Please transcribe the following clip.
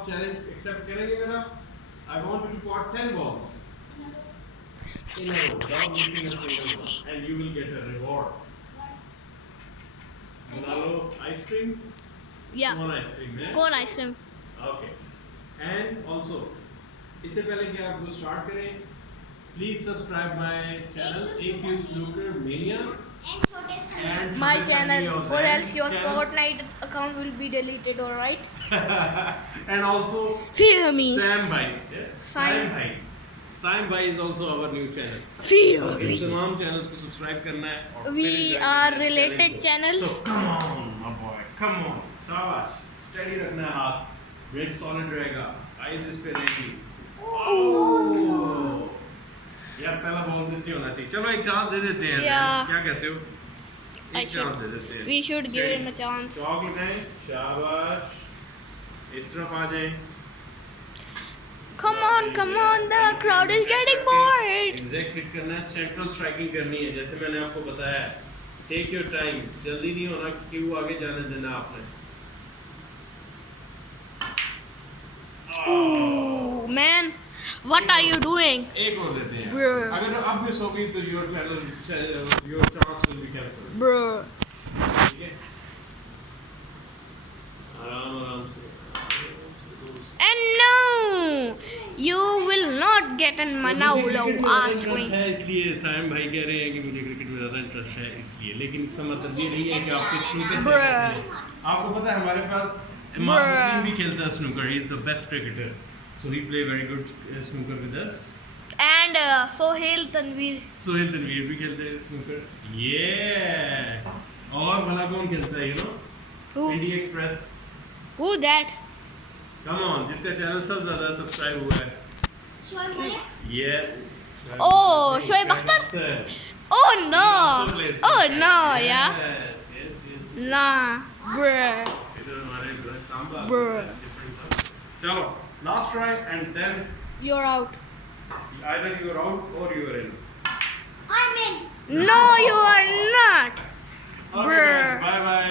आप challenge accept करेंगे मेरा? I want you to pot 10 balls in a row without missing a single one, and you will get a reward. Manalo ice cream? Yeah. Cone ice cream, eh? Cone ice cream. Okay. And also, इससे पहले कि आप वो start करें, please subscribe my channel AQ Snooker Mania and My छोटे channel, Sunny or Ozan's else your channel. Fortnite account will be deleted. All right. And also Fear me. Sam Bhai. Yeah? Sam. Bhai. Sam Bhai is also our new channel. Fear So me. इन तमाम channels को subscribe करना है और We फिर enjoy are करना है related challenge को. channels. So come on, my boy, come on. शाबाश. Steady रखना है हाथ. Weight solid रहेगा. Eyes इस पे रहेगी. Oh. यार पहला बॉल मिस नहीं होना चाहिए. चलो एक चांस दे देते हैं. Yeah. क्या कहते हो? I एक should. चांस दे देते हैं. We should give Steady. him a chance. चौक लगाएं. शाबाश. इस तरफ आ जाएं. Come on. The crowd is getting bored. Exact hit करना है. सेंट्रल स्ट्राइकिंग करनी है जैसे मैंने आपको बताया है. Take your time. जल्दी नहीं होना कि वो आगे जाने देना आपने. Ooh, man. What are you doing? एक और देते हैं. Bro. अगर अब मिस हो गई तो your chance will be cancelled. Bro. ठीक है. आराम से. And no, you will not get an Manaulo ice cream. है इसलिए सायम भाई कह रहे हैं कि मुझे क्रिकेट में ज़्यादा इंटरेस्ट है इसलिए. लेकिन इसका मतलब ये नहीं है कि आपके स्नूकर से आपको पता है हमारे पास इमाम हुसैन भी खेलता है snooker. He is the best cricketer. So he play very good snooker with us. And Sohail Tanveer. Sohail Tanveer भी खेलते हैं स्नूकर. ये और भला कौन खेलता है? You know Who? India express. Who that? Come on. जिसका चैनल सबसे ज़्यादा सब्सक्राइब हुआ है. ये Oh, Shoaib Akhtar? Oh no. Oh no, yeah. Yes. Nah, bruh. इधर हमारे सांबा. Bruh. चलो last try and then You're out. either you're out or you're in. No, you are not. Okay guys, bye bye.